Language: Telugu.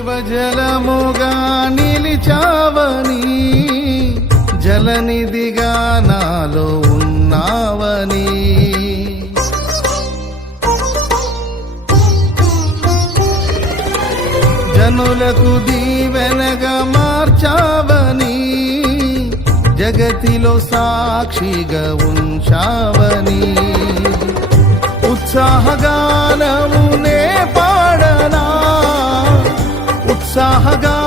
జీవజలముగా నిలిచావని, జలనిధిగా నాలో ఉన్నావని, జనులకు దీవెనగా మార్చావని, జగతిలో సాక్షిగా ఉంచావని, ఉత్సాహగానమునే పాడనా, ఉత్సాహగా